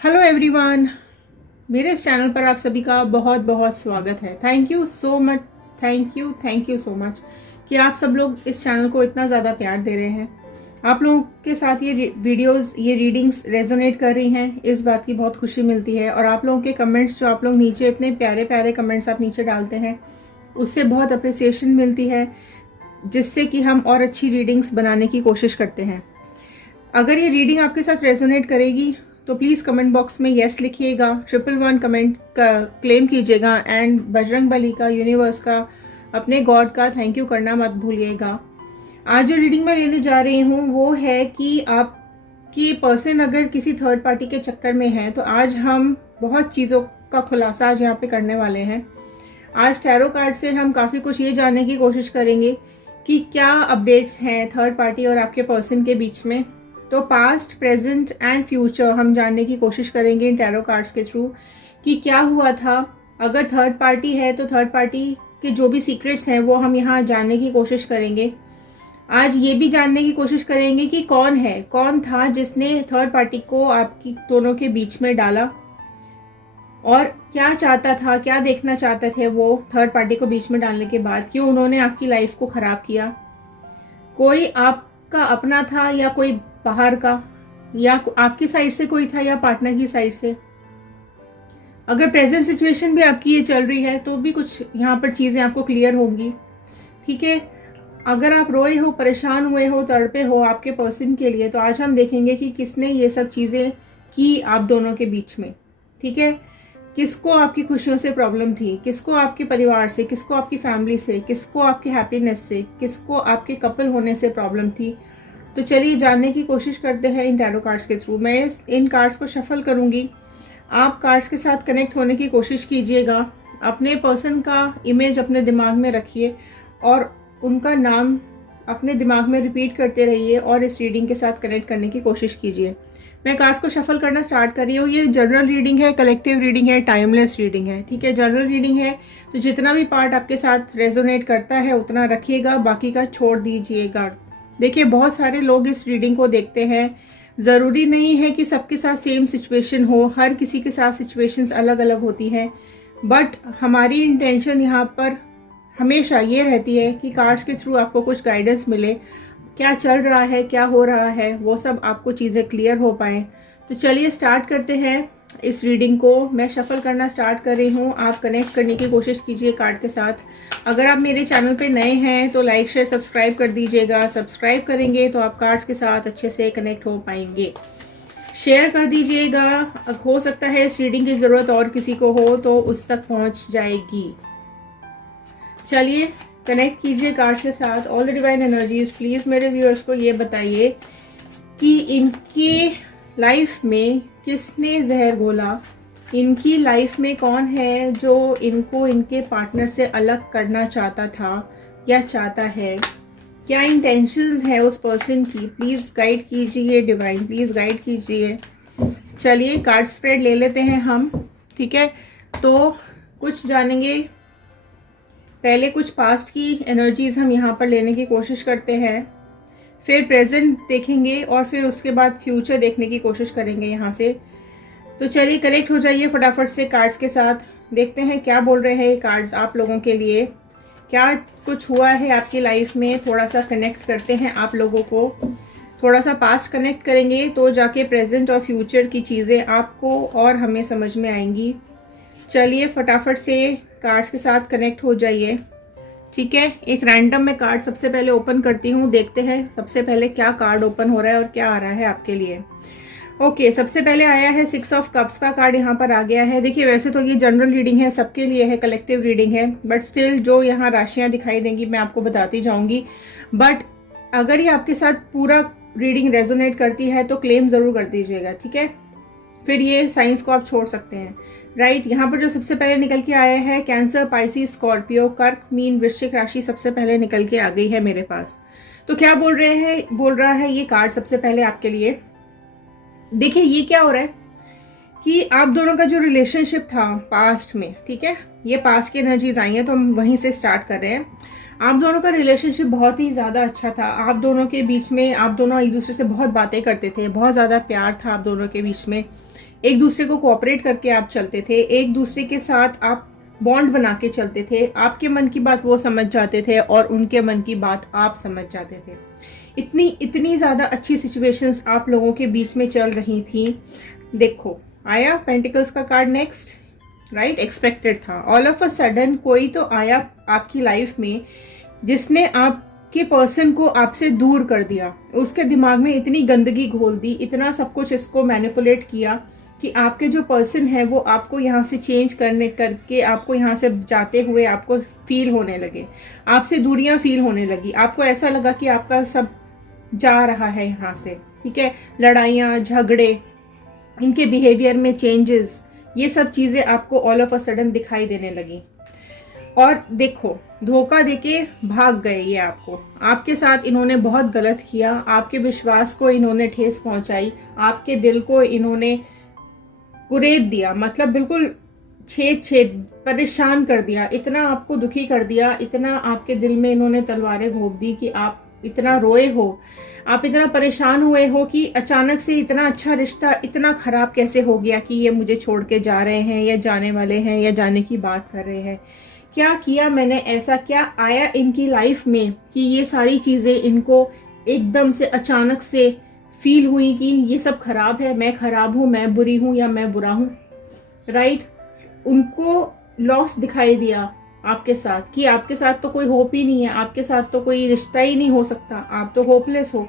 Hello everyone, मेरे इस channel पर आप सभी का बहुत बहुत स्वागत है। Thank you so much, thank you so much कि आप सब लोग इस चैनल को इतना ज़्यादा प्यार दे रहे हैं। आप लोगों के साथ ये वीडियोस, ये रीडिंग्स रेजोनेट कर रही हैं, इस बात की बहुत खुशी मिलती है। और आप लोगों के कमेंट्स, जो आप लोग नीचे इतने प्यारे प्यारे कमेंट्स आप नीचे डालते हैं, उससे बहुत अप्रिसिएशन मिलती है, जिससे कि हम और अच्छी रीडिंग्स बनाने की कोशिश करते हैं। अगर ये रीडिंग आपके साथ रेजोनेट करेगी तो प्लीज़ कमेंट बॉक्स में यस लिखिएगा, 111 कमेंट का क्लेम कीजिएगा एंड बजरंग बली का, यूनिवर्स का, अपने गॉड का थैंक यू करना मत भूलिएगा। आज जो रीडिंग मैं लेने जा रही हूँ वो है कि आपकी पर्सन अगर किसी थर्ड पार्टी के चक्कर में है, तो आज हम बहुत चीज़ों का खुलासा आज यहाँ पे करने वाले हैं। आज टैरो कार्ड से हम काफ़ी कुछ ये जानने की कोशिश करेंगे कि क्या अपडेट्स हैं थर्ड पार्टी और आपके पर्सन के बीच में। तो पास्ट, प्रेजेंट एंड फ्यूचर हम जानने की कोशिश करेंगे इन टैरो कार्ड्स के थ्रू कि क्या हुआ था। अगर थर्ड पार्टी है तो थर्ड पार्टी के जो भी सीक्रेट्स हैं वो हम यहाँ जानने की कोशिश करेंगे। आज ये भी जानने की कोशिश करेंगे कि कौन था जिसने थर्ड पार्टी को आपकी दोनों के बीच में डाला, और क्या चाहता था, क्या देखना चाहते थे वो थर्ड पार्टी को बीच में डालने के बाद, क्यों उन्होंने आपकी लाइफ को खराब किया। कोई आपका अपना था या कोई बाहर का, या आपकी साइड से कोई था या पार्टनर की साइड से। अगर प्रेजेंट सिचुएशन भी आपकी ये चल रही है तो भी कुछ यहाँ पर चीज़ें आपको क्लियर होंगी। ठीक है, अगर आप रोए हो, परेशान हुए हो, तड़पे हो आपके पर्सन के लिए, तो आज हम देखेंगे कि किसने ये सब चीज़ें की आप दोनों के बीच में। ठीक है, किसको आपकी खुशियों से प्रॉब्लम थी, किसको आपके परिवार से, किसको आपकी फैमिली से, किसको आपके हैप्पीनेस से, किसको आपके कपल होने से प्रॉब्लम थी। तो चलिए जानने की कोशिश करते हैं इन टैरो कार्ड्स के थ्रू। मैं इन कार्ड्स को शफल करूंगी, आप कार्ड्स के साथ कनेक्ट होने की कोशिश कीजिएगा। अपने पर्सन का इमेज अपने दिमाग में रखिए और उनका नाम अपने दिमाग में रिपीट करते रहिए और इस रीडिंग के साथ कनेक्ट करने की कोशिश कीजिए। मैं कार्ड्स को शफल करना स्टार्ट कर रही हूँ। ये जनरल रीडिंग है, कलेक्टिव रीडिंग है, टाइमलेस रीडिंग है। ठीक है, जनरल रीडिंग है तो जितना भी पार्ट आपके साथ रेजोनेट करता है उतना रखिएगा, बाकी का छोड़ दीजिएगा। देखिए, बहुत सारे लोग इस रीडिंग को देखते हैं, ज़रूरी नहीं है कि सबके साथ सेम सिचुएशन हो, हर किसी के साथ सिचुएशंस अलग अलग होती हैं। बट हमारी इंटेंशन यहाँ पर हमेशा ये रहती है कि कार्ड्स के थ्रू आपको कुछ गाइडेंस मिले, क्या चल रहा है, क्या हो रहा है, वो सब आपको चीज़ें क्लियर हो पाएँ। तो चलिए स्टार्ट करते हैं इस रीडिंग को। मैं शफल करना स्टार्ट कर रही हूँ, आप कनेक्ट करने की कोशिश कीजिए कार्ड के साथ। अगर आप मेरे चैनल पे नए हैं तो लाइक, शेयर, सब्सक्राइब कर दीजिएगा। सब्सक्राइब करेंगे तो आप कार्ड्स के साथ अच्छे से कनेक्ट हो पाएंगे। शेयर कर दीजिएगा, हो सकता है इस रीडिंग की ज़रूरत और किसी को हो तो उस तक पहुँच जाएगी। चलिए कनेक्ट कीजिए कार्ड्स के साथ। All the divine energies, please मेरे व्यूअर्स को ये बताइए कि इनकी लाइफ में किसने जहर घोला, इनकी लाइफ में कौन है जो इनको इनके पार्टनर से अलग करना चाहता था या चाहता है, क्या इंटेंशंस है उस पर्सन की। प्लीज़ गाइड कीजिए डिवाइन, प्लीज़ गाइड कीजिए। चलिए कार्ड स्प्रेड ले लेते हैं हम। ठीक है, तो कुछ जानेंगे, पहले कुछ पास्ट की एनर्जीज हम यहाँ पर लेने की कोशिश करते हैं, फिर प्रेजेंट देखेंगे और फिर उसके बाद फ्यूचर देखने की कोशिश करेंगे यहाँ से। तो चलिए कनेक्ट हो जाइए फटाफट से कार्ड्स के साथ, देखते हैं क्या बोल रहे हैं ये कार्ड्स आप लोगों के लिए। क्या कुछ हुआ है आपकी लाइफ में, थोड़ा सा कनेक्ट करते हैं आप लोगों को। थोड़ा सा पास्ट कनेक्ट करेंगे तो जाके प्रेजेंट और फ्यूचर की चीज़ें आपको और हमें समझ में आएंगी। चलिए फटाफट से कार्ड्स के साथ कनेक्ट हो जाइए। ठीक है, एक रैंडम में कार्ड सबसे पहले ओपन करती हूँ, देखते हैं सबसे पहले क्या कार्ड ओपन हो रहा है और क्या आ रहा है आपके लिए। ओके, सबसे पहले आया है 6 ऑफ कप्स का कार्ड यहाँ पर आ गया है। देखिए, वैसे तो ये जनरल रीडिंग है, सबके लिए है, कलेक्टिव रीडिंग है, बट स्टिल जो यहाँ राशियाँ दिखाई देंगी मैं आपको बताती जाऊँगी। बट अगर ये आपके साथ पूरा रीडिंग रेजोनेट करती है तो क्लेम ज़रूर कर दीजिएगा। ठीक है, फिर ये साइंस को आप छोड़ सकते हैं। राइट, यहाँ पर जो सबसे पहले निकल के आया है कैंसर, पाइसिस, स्कॉर्पियो, कर्क, मीन, वृश्चिक राशि सबसे पहले निकल के आ गई है मेरे पास। तो क्या बोल रहा है ये कार्ड सबसे पहले आपके लिए। देखिए, ये क्या हो रहा है कि आप दोनों का जो रिलेशनशिप था पास्ट में, ठीक है, ये पास्ट की एनर्जीज आई हैं तो हम वहीं से स्टार्ट कर रहे हैं। आप दोनों का रिलेशनशिप बहुत ही ज़्यादा अच्छा था। आप दोनों के बीच में, आप दोनों एक दूसरे से बहुत बातें करते थे, बहुत ज़्यादा प्यार था आप दोनों के बीच में। एक दूसरे को कोऑपरेट करके आप चलते थे, एक दूसरे के साथ आप बॉन्ड बना के चलते थे। आपके मन की बात वो समझ जाते थे और उनके मन की बात आप समझ जाते थे। इतनी इतनी ज़्यादा अच्छी सिचुएशंस आप लोगों के बीच में चल रही थी। देखो आया पेंटिकल्स का कार्ड नेक्स्ट, राइट, एक्सपेक्टेड था। ऑल ऑफ अ सडन कोई तो आया आपकी लाइफ में जिसने आपके पर्सन को आपसे दूर कर दिया। उसके दिमाग में इतनी गंदगी घोल दी, इतना सब कुछ इसको मैनिपुलेट किया कि आपके जो पर्सन है वो आपको यहाँ से चेंज करके आपको यहाँ से जाते हुए आपको फील होने लगे, आपसे दूरियां फील होने लगी। आपको ऐसा लगा कि आपका सब जा रहा है यहाँ से, ठीक है। लड़ाइयाँ, झगड़े, इनके बिहेवियर में चेंजेस, ये सब चीज़ें आपको ऑल ऑफ अ सडन दिखाई देने लगी। और देखो धोखा देके भाग गए ये आपको। आपके साथ इन्होंने बहुत गलत किया, आपके विश्वास को इन्होंने ठेस पहुंचाई, आपके दिल को इन्होंने कुरेद दिया, मतलब बिल्कुल छेद परेशान कर दिया, इतना आपको दुखी कर दिया, इतना आपके दिल में इन्होंने तलवारें घोंप दी कि आप इतना रोए हो, आप इतना परेशान हुए हो कि अचानक से इतना अच्छा रिश्ता इतना खराब कैसे हो गया कि ये मुझे छोड़ के जा रहे हैं या जाने वाले हैं या जाने की बात कर रहे हैं। क्या किया मैंने ऐसा, क्या आया इनकी लाइफ में कि ये सारी चीज़ें इनको एकदम से अचानक से फील हुई कि ये सब खराब है, मैं खराब हूँ, मैं बुरी हूँ या मैं बुरा हूँ, राइट। उनको लॉस दिखाई दिया आपके साथ कि आपके साथ तो कोई होप ही नहीं है, आपके साथ तो कोई रिश्ता ही नहीं हो सकता, आप तो होपलेस हो,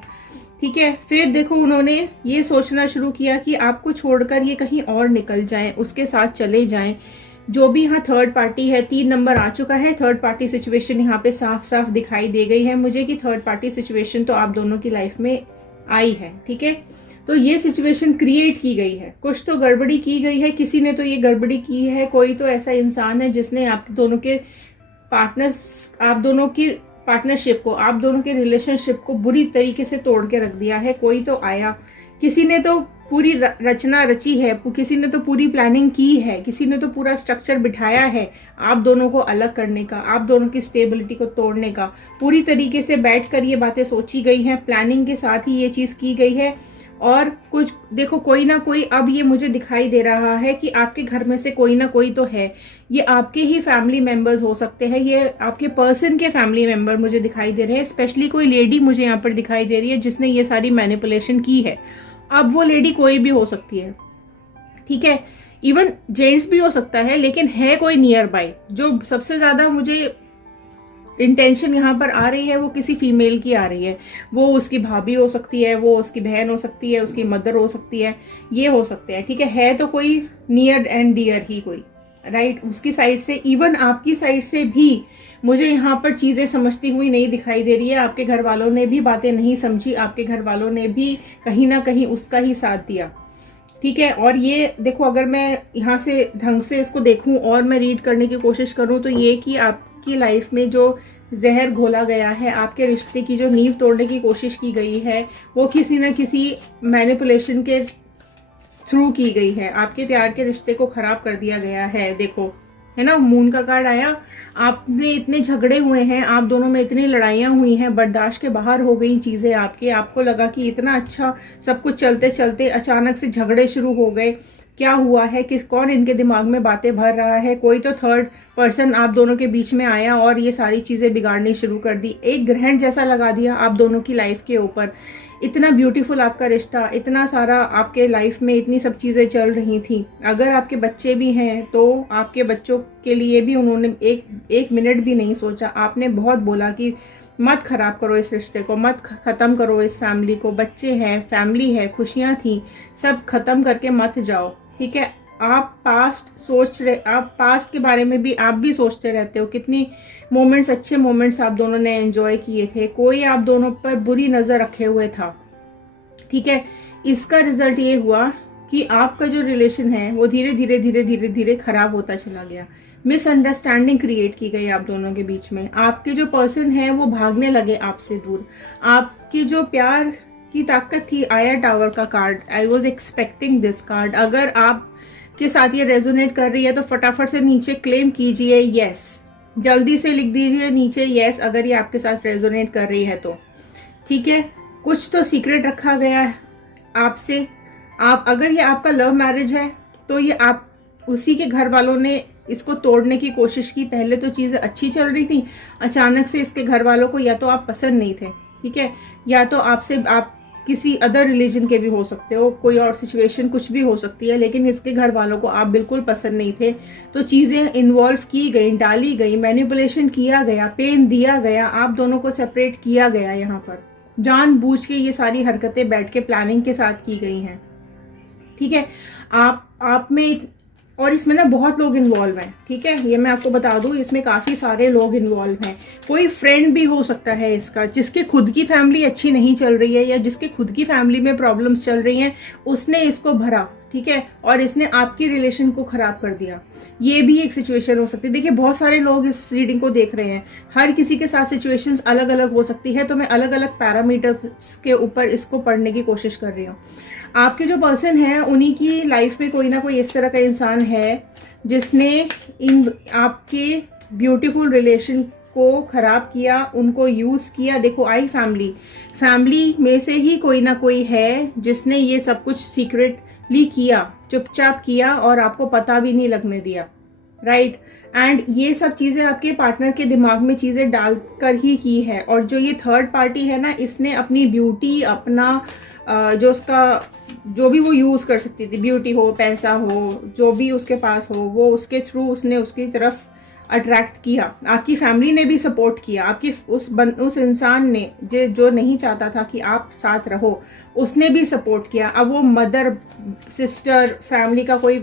ठीक है। फिर देखो उन्होंने ये सोचना शुरू किया कि आपको छोड़कर ये कहीं और निकल जाएं, उसके साथ चले जाएं। जो भी यहाँ थर्ड पार्टी है, 3 नंबर आ चुका है, थर्ड पार्टी सिचुएशन यहाँ पे साफ साफ दिखाई दे गई है मुझे कि थर्ड पार्टी सिचुएशन तो आप दोनों की लाइफ में आई है, ठीक है। तो ये सिचुएशन क्रिएट की गई है, कुछ तो गड़बड़ी की गई है, किसी ने तो ये गड़बड़ी की है। कोई तो ऐसा इंसान है जिसने आप दोनों के आप दोनों की पार्टनरशिप को, आप दोनों के रिलेशनशिप को बुरी तरीके से तोड़ के रख दिया है। कोई तो आया, किसी ने तो पूरी रचना रची है, किसी ने तो पूरी प्लानिंग की है, किसी ने तो पूरा स्ट्रक्चर बिठाया है आप दोनों को अलग करने का, आप दोनों की स्टेबिलिटी को तोड़ने का। पूरी तरीके से बैठकर ये बातें सोची गई हैं, प्लानिंग के साथ ही ये चीज़ की गई है। और कुछ देखो कोई ना कोई, अब ये मुझे दिखाई दे रहा है कि आपके घर में से कोई ना कोई तो है, ये आपके ही फैमिली मेंबर्स हो सकते हैं, ये आपके पर्सन के फैमिली मेंबर मुझे दिखाई दे रहे हैं। स्पेशली कोई लेडी मुझे यहाँ पर दिखाई दे रही है जिसने ये सारी मैनिपुलेशन की है। अब वो लेडी कोई भी हो सकती है, ठीक है, इवन जेंट्स भी हो सकता है, लेकिन है कोई नियर बाय। जो सबसे ज़्यादा मुझे इंटेंशन यहाँ पर आ रही है वो किसी फीमेल की आ रही है। वो उसकी भाभी हो सकती है, वो उसकी बहन हो सकती है, उसकी मदर हो सकती है, ये हो सकते हैं, ठीक है तो कोई नियर एंड डियर ही कोई, राइट। उसकी साइड से, इवन आपकी साइड से भी मुझे यहाँ पर चीज़ें समझती हुई नहीं दिखाई दे रही है। आपके घर वालों ने भी बातें नहीं समझी, आपके घर वालों ने भी कहीं ना कहीं उसका ही साथ दिया, ठीक है। और ये देखो अगर मैं यहाँ से ढंग से इसको देखूं और मैं रीड करने की कोशिश करूं तो ये कि आपकी लाइफ में जो जहर घोला गया है, आपके रिश्ते की जो नींव तोड़ने की कोशिश की गई है, वो किसी न किसी मैनिपुलेशन के थ्रू की गई है। आपके प्यार के रिश्ते को खराब कर दिया गया है। देखो है ना, मून का कार्ड आया। आपने इतने झगड़े हुए हैं, आप दोनों में इतनी लड़ाइयाँ हुई हैं, बर्दाश्त के बाहर हो गई चीज़ें आपके। आपको लगा कि इतना अच्छा सब कुछ चलते चलते अचानक से झगड़े शुरू हो गए। क्या हुआ है, किस कौन इनके दिमाग में बातें भर रहा है। कोई तो थर्ड पर्सन आप दोनों के बीच में आया और ये सारी चीज़ें बिगाड़नी शुरू कर दी। एक ग्रहण जैसा लगा दिया आप दोनों की लाइफ के ऊपर। इतना ब्यूटीफुल आपका रिश्ता, इतना सारा आपके लाइफ में इतनी सब चीज़ें चल रही थी। अगर आपके बच्चे भी हैं तो आपके बच्चों के लिए भी उन्होंने एक मिनट भी नहीं सोचा। आपने बहुत बोला कि मत खराब करो इस रिश्ते को, मत ख़त्म करो इस फैमिली को। बच्चे हैं, फैमिली है, खुशियाँ थी, सब ख़त्म करके मत जाओ, ठीक है। आप पास्ट के बारे में भी आप भी सोचते रहते हो। कितनी मोमेंट्स, अच्छे मोमेंट्स आप दोनों ने एंजॉय किए थे। कोई आप दोनों पर बुरी नज़र रखे हुए था, ठीक है। इसका रिजल्ट ये हुआ कि आपका जो रिलेशन है वो धीरे धीरे धीरे धीरे धीरे खराब होता चला गया। मिसअंडरस्टैंडिंग क्रिएट की गई आप दोनों के बीच में। आपके जो पर्सन है वो भागने लगे आपसे दूर। आपकी जो प्यार की ताकत थी, आया टावर का card, I was expecting this card. अगर आप के साथ ये रेजोनेट कर रही है तो फटाफट से नीचे क्लेम कीजिए यस, जल्दी से लिख दीजिए नीचे यस अगर ये आपके साथ रेजोनेट कर रही है तो, ठीक है। कुछ तो सीक्रेट रखा गया है आपसे। आप अगर ये आपका लव मैरिज है तो ये आप उसी के घर वालों ने इसको तोड़ने की कोशिश की। पहले तो चीज़ें अच्छी चल रही थी, अचानक से इसके घर वालों को या तो आप पसंद नहीं थे, ठीक है, या तो आपसे आप किसी अदर रिलीजन के भी हो सकते हो, कोई और सिचुएशन कुछ भी हो सकती है, लेकिन इसके घर वालों को आप बिल्कुल पसंद नहीं थे। तो चीज़ें इन्वॉल्व की गई, डाली गई, मैनिपुलेशन किया गया, पेन दिया गया, आप दोनों को सेपरेट किया गया। यहाँ पर जानबूझ के ये सारी हरकतें बैठ के प्लानिंग के साथ की गई हैं, ठीक है। आप में और इसमें ना बहुत लोग इन्वॉल्व हैं, ठीक है, ये मैं आपको बता दूं, इसमें काफ़ी सारे लोग इन्वॉल्व हैं। कोई फ्रेंड भी हो सकता है इसका, जिसके खुद की फैमिली अच्छी नहीं चल रही है या जिसके खुद की फैमिली में प्रॉब्लम्स चल रही हैं, उसने इसको भरा, ठीक है, और इसने आपकी रिलेशन को ख़राब कर दिया। ये भी एक सिचुएशन हो सकती है। देखिए बहुत सारे लोग इस रीडिंग को देख रहे हैं, हर किसी के साथ सिचुएशंस अलग अलग हो सकती है, तो मैं अलग अलग पैरामीटर्स के ऊपर इसको पढ़ने की कोशिश कर रही हूँ। आपके जो पर्सन है उन्हीं की लाइफ में कोई ना कोई इस तरह का इंसान है जिसने इन आपके ब्यूटीफुल रिलेशन को ख़राब किया, उनको यूज़ किया। देखो आई फैमिली में से ही कोई ना कोई है जिसने ये सब कुछ सीक्रेटली किया, चुपचाप किया और आपको पता भी नहीं लगने दिया, राइट। एंड ये सब चीज़ें आपके पार्टनर के दिमाग में चीज़ें डालकर ही की है। और जो ये थर्ड पार्टी है ना, इसने अपनी ब्यूटी, अपना जो उसका जो भी वो यूज़ कर सकती थी, ब्यूटी हो, पैसा हो, जो भी उसके पास हो, वो उसके थ्रू उसने उसकी तरफ अट्रैक्ट किया। आपकी फैमिली ने भी सपोर्ट किया, आपकी उस इंसान ने जो नहीं चाहता था कि आप साथ रहो, उसने भी सपोर्ट किया। अब वो मदर, सिस्टर, फैमिली का कोई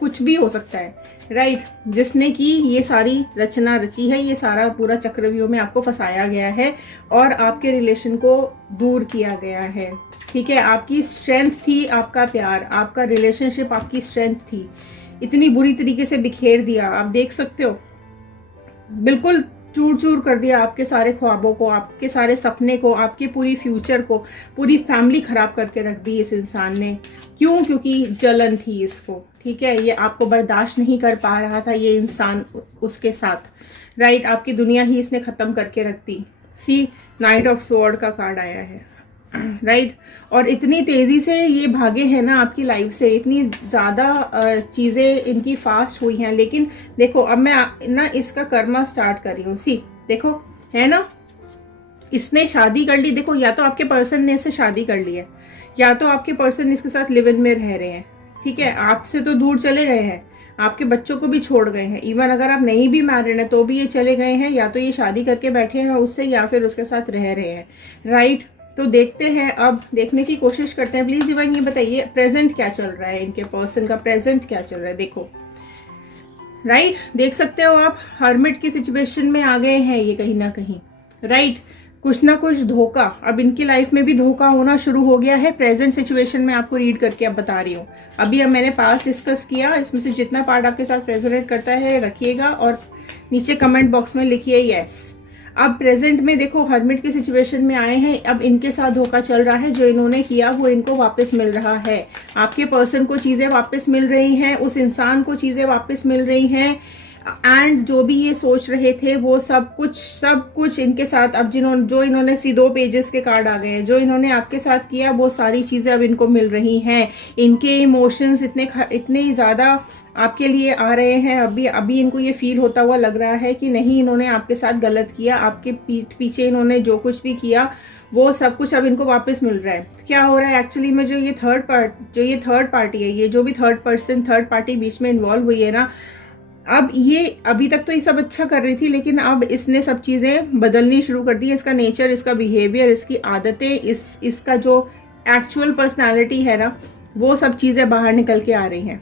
कुछ भी हो सकता है, राइट, जिसने की ये सारी रचना रची है, ये सारा पूरा चक्रव्यूह में आपको फंसाया गया है और आपके रिलेशन को दूर किया गया है, ठीक है। आपकी स्ट्रेंथ थी, आपका प्यार, आपका रिलेशनशिप आपकी स्ट्रेंथ थी, इतनी बुरी तरीके से बिखेर दिया। आप देख सकते हो, बिल्कुल चूर चूर कर दिया आपके सारे ख्वाबों को, आपके सारे सपने को, आपके पूरी फ्यूचर को, पूरी फैमिली खराब करके रख दी इस इंसान ने। क्यों? क्योंकि जलन थी इसको, ठीक है, ये आपको बर्दाश्त नहीं कर पा रहा था ये इंसान उसके साथ, राइट। आपकी दुनिया ही इसने ख़त्म करके रख दी। सी नाइट ऑफ स्वॉर्ड का कार्ड आया है, राइट। और इतनी तेज़ी से ये भागे हैं ना आपकी लाइफ से, इतनी ज़्यादा चीज़ें इनकी फास्ट हुई हैं। लेकिन देखो अब मैं ना इसका कर्मा स्टार्ट कर रही हूँ। सी देखो, है ना, इसने शादी कर ली। देखो या तो आपके पर्सन ने इससे शादी कर ली है, या तो आपके पर्सन इसके साथ लिव इन में रह रहे हैं, ठीक है। आपसे तो दूर चले गए हैं, आपके बच्चों को भी छोड़ गए हैं। इवन अगर आप नहीं भी मैरिड हैं तो भी ये चले गए हैं, या तो ये शादी करके बैठे हैं उससे, या फिर उसके साथ रह रहे हैं, राइट। तो देखते हैं, अब देखने की कोशिश करते हैं। प्लीज डिवाइन ये बताइए प्रेजेंट क्या चल रहा है, इनके पर्सन का प्रेजेंट क्या चल रहा है। देखो, राइट, देख सकते हो आप, हर्मिट की सिचुएशन में आ गए हैं ये कहीं ना कहीं, राइट। कुछ ना कुछ धोखा, अब इनकी लाइफ में भी धोखा होना शुरू हो गया है। प्रेजेंट सिचुएशन में आपको रीड करके अब बता रही हूँ। अभी अब मैंने पास्ट डिस्कस किया, इसमें से जितना पार्ट आपके साथ रेजोनेट करता है रखिएगा और नीचे कमेंट बॉक्स में लिखिए यस। अब प्रेजेंट में देखो, हर्मिट की सिचुएशन में आए हैं, अब इनके साथ धोखा चल रहा है। जो इन्होंने किया वो इनको वापस मिल रहा है। आपके पर्सन को चीज़ें वापस मिल रही हैं, उस इंसान को चीज़ें वापस मिल रही हैं। एंड जो भी ये सोच रहे थे वो सब कुछ इनके साथ अब जो इन्होंने 2 पेजेस के कार्ड आ गए हैं, जो इन्होंने आपके साथ किया वो सारी चीज़ें अब इनको मिल रही हैं। इनके इमोशंस इतने ज़्यादा आपके लिए आ रहे हैं। अभी इनको ये फील होता हुआ लग रहा है कि नहीं, इन्होंने आपके साथ गलत किया, आपके पीठ पीछे इन्होंने जो कुछ भी किया वो सब कुछ अब इनको वापस मिल रहा है। क्या हो रहा है एक्चुअली में, जो ये थर्ड पार्टी है, ये जो भी थर्ड पार्टी बीच में इन्वॉल्व हुई है ना, अब ये अभी तक तो ये सब अच्छा कर रही थी, लेकिन अब इसने सब चीज़ें बदलनी शुरू कर दी। इसका नेचर, इसका बिहेवियर, इसकी आदतें, इसका जो एक्चुअल पर्सनालिटी है ना, वो सब चीज़ें बाहर निकल के आ रही हैं।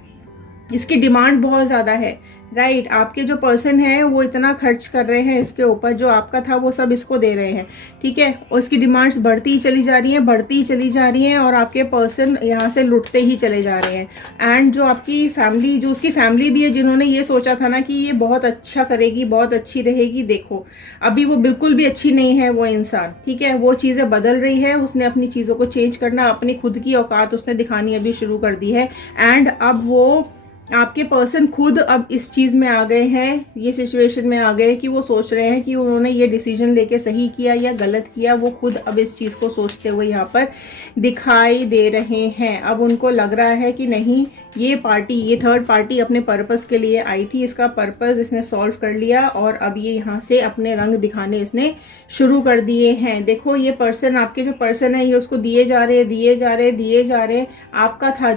इसकी डिमांड बहुत ज़्यादा है, राइट। आपके जो पर्सन है वो इतना खर्च कर रहे हैं इसके ऊपर, जो आपका था वो सब इसको दे रहे हैं, ठीक है। और इसकी डिमांड्स बढ़ती ही चली जा रही हैं और आपके पर्सन यहाँ से लुटते ही चले जा रहे हैं। एंड जो आपकी फैमिली, जो उसकी फैमिली भी है, जिन्होंने ये सोचा था ना कि ये बहुत अच्छा करेगी, बहुत अच्छी रहेगी, देखो अभी वो बिल्कुल भी अच्छी नहीं है वो इंसान, ठीक है। वो चीज़ें बदल रही है, उसने अपनी चीज़ों को चेंज करना, अपनी खुद की औकात उसने दिखानी अभी शुरू कर दी है। एंड अब वो आपके पर्सन खुद अब इस चीज़ में आ गए हैं, ये सिचुएशन में आ गए कि वो सोच रहे हैं कि उन्होंने ये डिसीजन लेके सही किया या गलत किया। वो खुद अब इस चीज़ को सोचते हुए यहाँ पर दिखाई दे रहे हैं। अब उनको लग रहा है कि नहीं, ये पार्टी, ये थर्ड पार्टी अपने पर्पस के लिए आई थी, इसका पर्पस इसने सॉल्व कर लिया और अब ये यहाँ से अपने रंग दिखाने इसने शुरू कर दिए हैं। देखो ये पर्सन, आपके जो पर्सन है, ये उसको दिए जा रहे, दिए जा रहे, दिए जा रहे। आपका था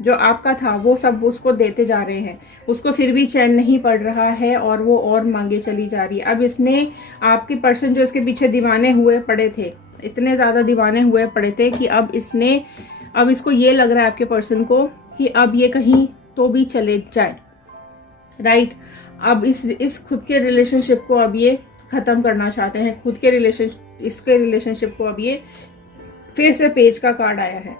जो आपका था वो सब उसको देते जा रहे हैं, उसको फिर भी चैन नहीं पड़ रहा है और वो और मांगे चली जा रही है। अब इसने, आपके पर्सन जो इसके पीछे दीवाने हुए पड़े थे, इतने ज़्यादा दीवाने हुए पड़े थे कि अब इसको ये लग रहा है आपके पर्सन को कि अब ये कहीं तो भी चले जाए, राइट। अब इस खुद के रिलेशनशिप को अब ये ख़त्म करना चाहते हैं, इसके रिलेशनशिप को अब ये फिर से पेज का कार्ड आया है।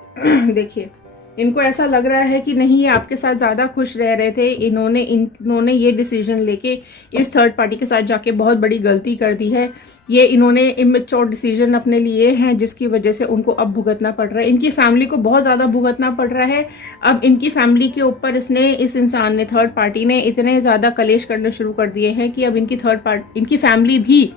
देखिए, इनको ऐसा लग रहा है कि नहीं, ये आपके साथ ज़्यादा खुश रह रहे थे, इन्होंने ये डिसीजन लेके इस थर्ड पार्टी के साथ जाके बहुत बड़ी गलती कर दी है। ये इन्होंने इमेच्योर डिसीजन अपने लिए हैं जिसकी वजह से उनको अब भुगतना पड़ रहा है। इनकी फैमिली को बहुत ज़्यादा भुगतना पड़ रहा है। अब इनकी फैमिली के ऊपर इस इंसान ने, थर्ड पार्टी ने इतने ज़्यादा कलेश करने शुरू कर दिए हैं कि अब इनकी फैमिली भी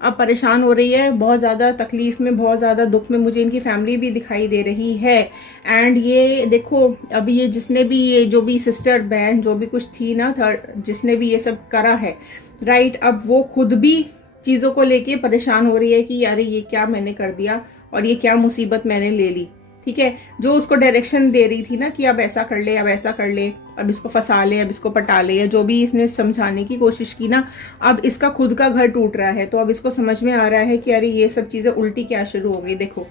अब परेशान हो रही है, बहुत ज़्यादा तकलीफ में, बहुत ज़्यादा दुख में मुझे इनकी फैमिली भी दिखाई दे रही है। एंड ये देखो, अभी ये जिसने भी, ये जो भी सिस्टर बहन जो भी कुछ थी ना, जिसने भी ये सब करा है, राइट, अब वो खुद भी चीज़ों को लेके परेशान हो रही है कि यार ये क्या मैंने कर दिया और ये क्या मुसीबत मैंने ले ली। ठीक है, जो उसको डायरेक्शन दे रही थी ना कि अब ऐसा कर ले, अब ऐसा कर ले, अब इसको फंसा ले, अब इसको पटा ले, या जो भी इसने समझाने की कोशिश की ना, अब इसका खुद का घर टूट रहा है। तो अब इसको समझ में आ रहा है कि अरे ये सब चीज़ें उल्टी क्या शुरू हो गई। देखो,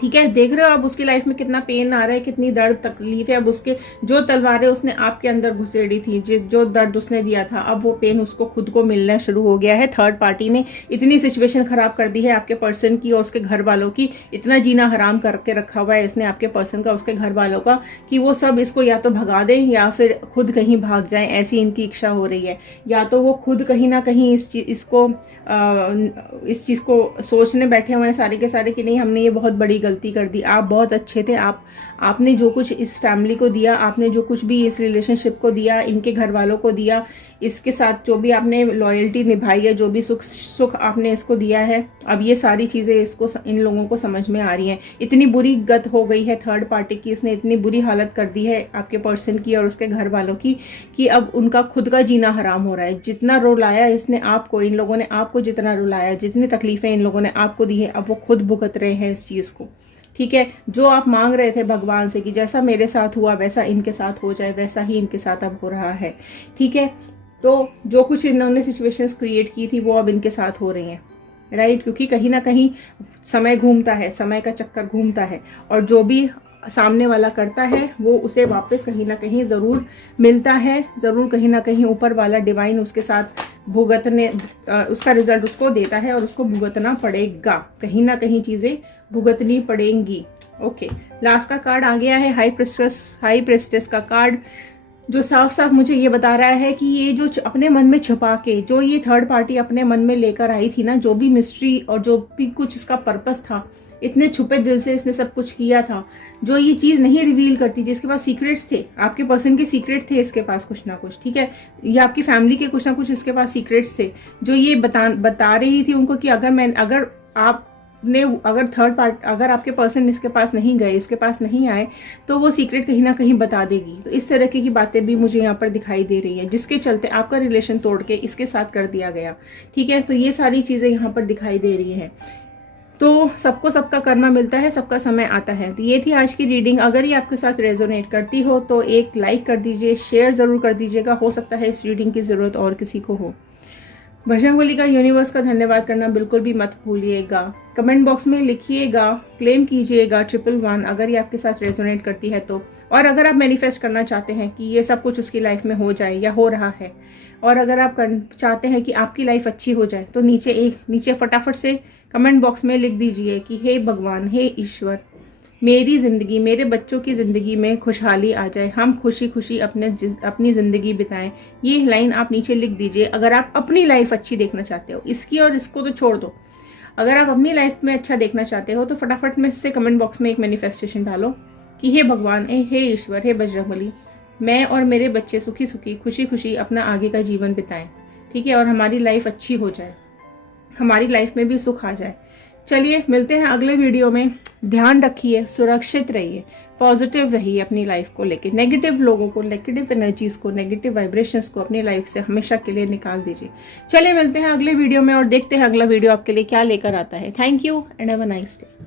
ठीक है, देख रहे हो अब उसकी लाइफ में कितना पेन आ रहा है, कितनी दर्द तकलीफ है। अब उसके जो तलवारें उसने आपके अंदर घुसेड़ी थी, जो दर्द उसने दिया था, अब वो पेन उसको खुद को मिलना शुरू हो गया है। थर्ड पार्टी ने इतनी सिचुएशन खराब कर दी है आपके पर्सन की और उसके घर वालों की, इतना जीना हराम करके रखा हुआ है इसने आपके पर्सन का, उसके घर वालों का, कि वो सब इसको या तो भगा दें या फिर खुद कहीं भाग जाएं, ऐसी इनकी इच्छा हो रही है। या तो वो खुद कहीं ना कहीं इस चीज़ को सोचने बैठे हुए हैं सारे के सारे कि नहीं, हमने ये बहुत बड़ी गलती कर दी, आप बहुत अच्छे थे, आपने जो कुछ इस फैमिली को दिया, आपने जो कुछ भी इस रिलेशनशिप को दिया, इनके घर वालों को दिया, इसके साथ जो भी आपने लॉयल्टी निभाई है, जो भी सुख आपने इसको दिया है, अब ये सारी चीज़ें इन लोगों को समझ में आ रही हैं। इतनी बुरी गत हो गई है थर्ड पार्टी की, इसने इतनी बुरी हालत कर दी है आपके पर्सन की और उसके घर वालों की कि अब उनका खुद का जीना हराम हो रहा है। जितना रुलाया इसने आपको, इन लोगों ने आपको जितना रुलाया, जितनी तकलीफें इन लोगों ने आपको दी है, अब वो खुद भुगत रहे हैं इस चीज़ को। ठीक है, जो आप मांग रहे थे भगवान से कि जैसा मेरे साथ हुआ वैसा इनके साथ हो जाए, वैसा ही इनके साथ अब हो रहा है। ठीक है, तो जो कुछ इन्होंने सिचुएशंस क्रिएट की थी वो अब इनके साथ हो रही हैं, राइट। क्योंकि कहीं ना कहीं समय घूमता है, समय का चक्कर घूमता है, और जो भी सामने वाला करता है वो उसे वापस कहीं ना कहीं ज़रूर मिलता है, ज़रूर कहीं ना कहीं ऊपर वाला डिवाइन उसके साथ उसका रिजल्ट उसको देता है और उसको भुगतना पड़ेगा, कहीं ना कहीं चीज़ें भुगतनी पड़ेंगी। ओके, लास्ट का कार्ड आ गया है हाई प्रेस्टेस का कार्ड, जो साफ साफ मुझे ये बता रहा है कि ये जो अपने मन में छुपा के, जो ये थर्ड पार्टी अपने मन में लेकर आई थी ना, जो भी मिस्ट्री और जो भी कुछ इसका पर्पस था, इतने छुपे दिल से इसने सब कुछ किया था, जो ये चीज़ नहीं रिवील करती थी, इसके पास सीक्रेट्स थे, आपके पर्सन के सीक्रेट थे इसके पास कुछ ना कुछ। ठीक है, या आपकी फैमिली के कुछ ना कुछ इसके पास सीक्रेट्स थे, जो ये बता रही थी उनको कि अगर आपके पर्सन इसके पास नहीं गए, इसके पास नहीं आए, तो वो सीक्रेट कहीं ना कहीं बता देगी। तो इस तरह की बातें भी मुझे यहाँ पर दिखाई दे रही है, जिसके चलते आपका रिलेशन तोड़ के इसके साथ कर दिया गया। ठीक है, तो ये सारी चीज़ें यहाँ पर दिखाई दे रही हैं। तो सबको सबका कर्मा मिलता है, सबका समय आता है। तो ये थी आज की रीडिंग। अगर ये आपके साथ रेजोनेट करती हो तो एक लाइक कर दीजिए, शेयर ज़रूर कर दीजिएगा, हो सकता है इस रीडिंग की ज़रूरत और किसी को हो। बजरंगबली का, यूनिवर्स का धन्यवाद करना बिल्कुल भी मत भूलिएगा। कमेंट बॉक्स में लिखिएगा, क्लेम कीजिएगा 111 अगर ये आपके साथ रेजोनेट करती है तो। और अगर आप मैनिफेस्ट करना चाहते हैं कि ये सब कुछ उसकी लाइफ में हो जाए या हो रहा है, और अगर आप चाहते हैं कि आपकी लाइफ अच्छी हो जाए, तो नीचे फटाफट से कमेंट बॉक्स में लिख दीजिए कि हे भगवान, हे ईश्वर, मेरी ज़िंदगी, मेरे बच्चों की ज़िंदगी में खुशहाली आ जाए, हम खुशी खुशी अपनी ज़िंदगी बिताएं। ये लाइन आप नीचे लिख दीजिए अगर आप अपनी लाइफ अच्छी देखना चाहते हो। इसकी और इसको तो छोड़ दो, अगर आप अपनी लाइफ में अच्छा देखना चाहते हो तो फटाफट में से कमेंट बॉक्स में एक मैनिफेस्टेशन डालो कि हे भगवान, हे ईश्वर, हे बजरंगबली, मैं और मेरे बच्चे सुखी सुखी खुशी खुशी अपना आगे का जीवन बिताएं, ठीक है, और हमारी लाइफ अच्छी हो जाए, हमारी लाइफ में भी सुख आ जाए। चलिए मिलते हैं अगले वीडियो में। ध्यान रखिए, सुरक्षित रहिए, पॉजिटिव रहिए अपनी लाइफ को लेके। नेगेटिव लोगों को, नेगेटिव एनर्जीज को, नेगेटिव वाइब्रेशंस को अपनी लाइफ से हमेशा के लिए निकाल दीजिए। चलिए मिलते हैं अगले वीडियो में और देखते हैं अगला वीडियो आपके लिए क्या लेकर आता है। Thank you and have a nice day.